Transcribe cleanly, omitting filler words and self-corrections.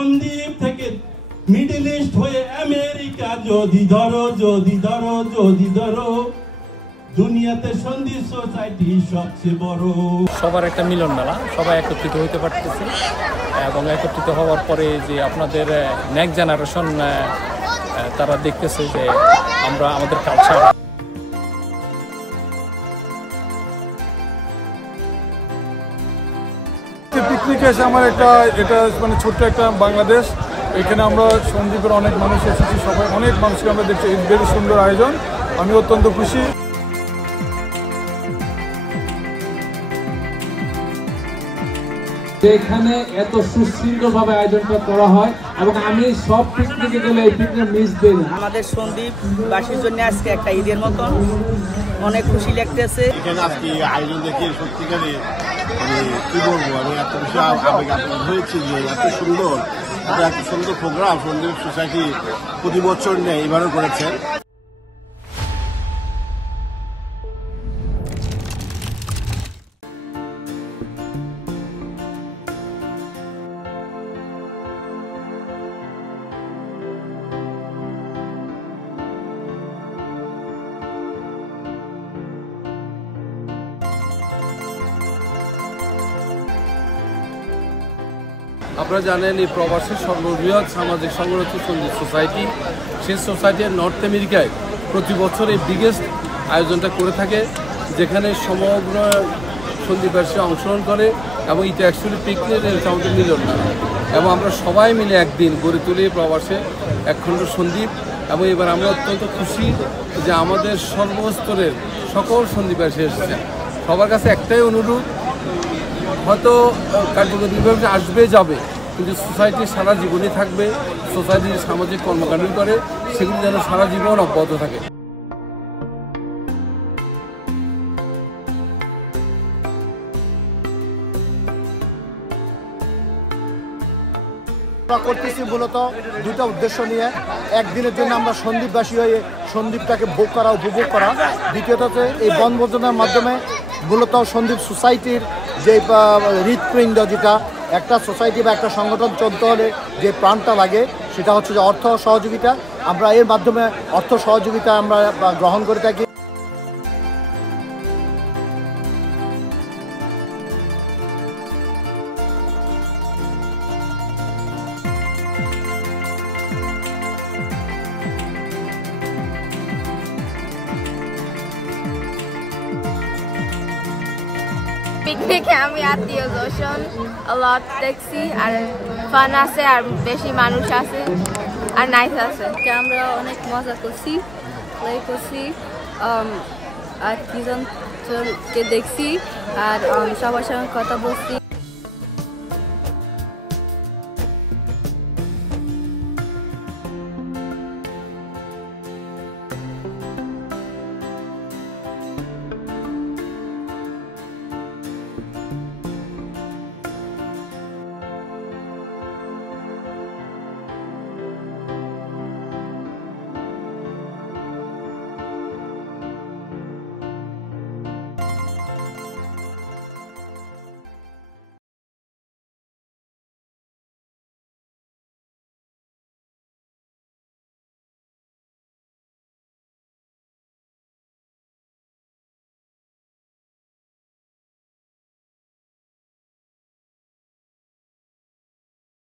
সন্দ্বীপ থেকে middle east হয়ে America যদি ধরো দুনিয়াতে সন্দ্বীপ সোসাইটি সবচেয়ে বড়। সবার একটা মিলন মেলা, সবাই একত্রিত হইতে পারতেছে এবং একত্রিত হওয়ার পরে যে আপনাদের নেক্সট জেনারেশন তারা দেখতেছে যে আমরা আমাদের কালচার। পিকনিকে এসে আমার এটা মানে ছোট্ট একটা বাংলাদেশ, এখানে আমরা সন্দ্বীপের অনেক মানুষ এসেছি, সবাই অনেক মানুষকে আমরা দেখছি, বেশ সুন্দর আয়োজন, আমি অত্যন্ত খুশি। এখানে এত সুশৃঙ্খলভাবে আয়োজনটা করা হয় এবং আমি সব পিকনিকে গেলে এই পিকনিক মিস দিই না। আমাদের সন্দ্বীপবাসীর জন্য আজকে একটা ঈদের মতন অনেক খুশি লাগতেছে। এখানে আজকে আয়োজন দেখে সত্যিকারে কি বলবো, আমি এত বেশি আবেগ আপ্লুত হয়েছি যে এত সুন্দর প্রোগ্রাম সন্দ্বীপ সোসাইটি প্রতি বছর নেয়, এবারও করেছেন। আপনারা জানেন এই প্রবাসী সর্ববৃহৎ সামাজিক সংগঠন সন্দ্বীপ সোসাইটি, সেই সোসাইটি নর্থ আমেরিকায় প্রতি বছর এই বিগেস্ট আয়োজনটা করে থাকে, যেখানে সমগ্র সন্দ্বীপবাসী অংশগ্রহণ করে এবং এটা অ্যাকচুয়ালি পিকনিক আমাদের মিলন না, এবং আমরা সবাই মিলে একদিন গড়ে তুলি প্রবাসে একখণ্ড সন্দ্বীপ। এবং এবার আমরা অত্যন্ত খুশি যে আমাদের সর্বস্তরের সকল সন্দ্বীপবাসী এসেছে। সবার কাছে একটাই অনুরোধ, হয়তো কার্যকরী আসবে যাবে, কিন্তু সোসাইটি সারা জীবনই থাকবে, সোসাইটির সামাজিক কর্মকাণ্ড করে সেগুলি যেন সারা জীবন অব্যাহত থাকে। আমরা করতেছি মূলত দুটো উদ্দেশ্য নিয়ে, একদিনের জন্য আমরা সন্দ্বীপবাসী হয়ে সন্দ্বীপটাকে ভোগ করা, উপভোগ করা, দ্বিতীয়ত হচ্ছে এই বনভোজনের মাধ্যমে মূলত সন্দ্বীপ সোসাইটির যে হৃৎপিণ্ড, যেটা একটা সোসাইটি বা একটা সংগঠন চলতে হলে যে প্রাণটা লাগে, সেটা হচ্ছে যে অর্থ সহযোগিতা। আমরা এর মাধ্যমে অর্থ সহযোগিতা আমরা গ্রহণ করে থাকি। পিকনিকে আমি আত্মীয় স্বজন লট দেখছি, আর ফান আছে, আর বেশি মানুষ আছে, আর নাইস আছে। আমরা অনেক মজা করছি, প্লে করছি, আত্মীয়জনকে দেখছি, আর সবার সঙ্গে কথা বলছি।